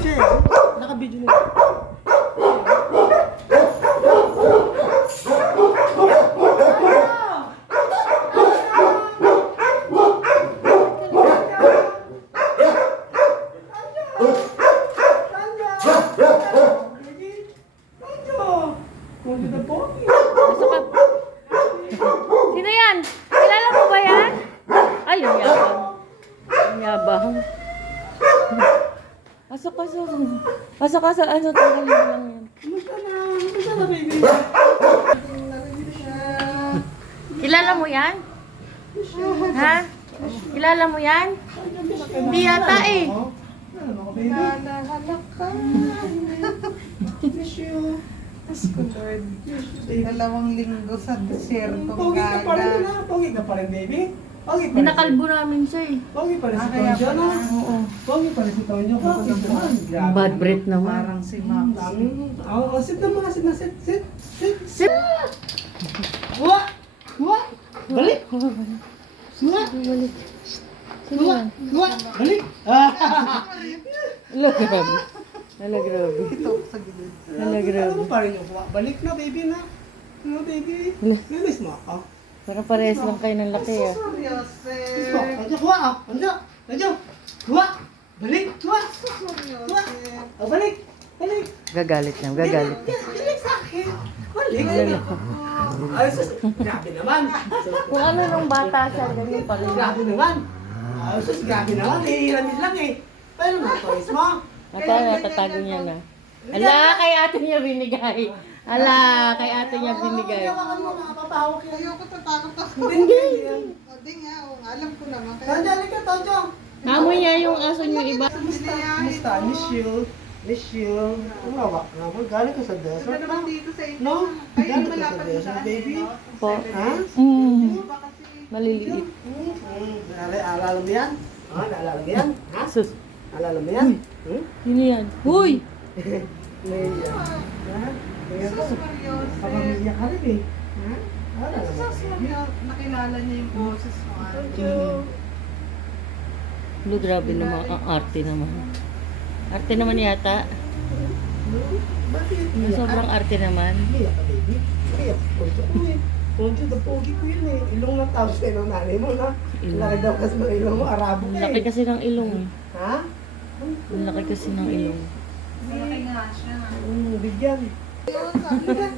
Siya, naka-video na. Pasok ka. Sino yan? Kilala mo ba yan? Ay, yung yabang. Yung yabang. Pasok, pasok. Pasok ka sa ano, tagalin mo lang yan. Kumusta na, baby? Kilala mo yan? Ha? Kilala mo yan? Hindi yata eh. Ano ako, baby? Nalahalak ka. Miss you. Diyos ko, Lord. 2 linggo sa desierto. Pogi ka pa rin na. Pogi ka pa rin, baby. Pogi pa rin. Pinakalbo namin siya eh. Pogi pa rin si Kaya Tonjo, no? pala. Oo. Pogi pa rin si Tonjo. Pogi naman. Grabe. Bad breath naman. Parang si Max. Oo, sit na mga, sit na, sit, sit, sit. Sip! Huwa! Huwa! Balik! Huwa! Balik. Sino Huwa! yan? Huwa! Balik! Ah! Ala, grabe. Ala, grabe. Ito sa gilid. Ala, grabe. Ano pa rin yung huwa? Balik na, baby na. Ano, baby? Miss mo ako? Para parehas lang kayo ng laki ah. Miss mo? Andiyo, huwa ah! Andiyo! Andiyo! Huwa! Balik! Huwa! Huwa! Oh, balik! Balik! Gagalit na, gagalit na. Balik sa akin! Balik! Ay, sus! Grabe naman! Kung ano nung bata siya, ganyan pa rin. Grabe naman! Ay, sus! Grabe naman! Hihiramin lang eh! Pero mga toys mo! Natatago niya na. Ala, kay ate niya binigay. Ala, kay ate niya binigay. Hawakan mo, makapapahawak yan. Ayoko tatakot ako. Hindi! Hindi nga, alam ko naman. Tonjo, halika, Tonjo! Amoy niya yung aso niyo iba. Kamusta? Miss you. Miss you. Umawak nga mo. Galing ka sa desert. Ano naman dito sa inyo? No? Ay, Galing ka sa malapit sa desert, baby. Po. Ha? Baka kasi Maliliit. Naalala mo yan? Ha? Naalala mo yan? Ha? Sus. Naalala mo yan? Hmm? Sino yan? Huy! Naiya. Ha? Tingnan mo. seryoso. Kapamilya ka rin eh. Ha? Naalala mo? Nakilala niya yung boses mo. Lo, grabe naman. Ang arte naman. Arte naman yata. Bakit? Sobrang arte naman. Iyak ka, baby. Iyak. Tonjo ko eh. Tonjo, the pogi ko yun eh. Ilong ng tao sa ng nanay mo na. Ilong. Laki daw kasi ng ilong mo. Arabo Ang ka laki eh. kasi ng ilong eh. Ha? Ang laki kasi ng ilong. Malaki nga siya. Bigyan. Yun, sabi niya.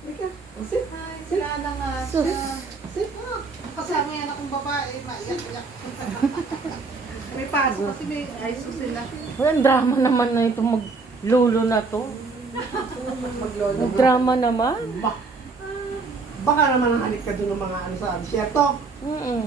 Halika. O, sit. Ay, kilala nga Sus. siya. Sit. Kasama yan akong babae, maiyak-iyak. May paso kasi may ISO sila. Walang drama naman na itong maglolo na to. Maglolo. Drama naman. Baka naman ang halik ka doon ng mga ano sa desierto. Mm.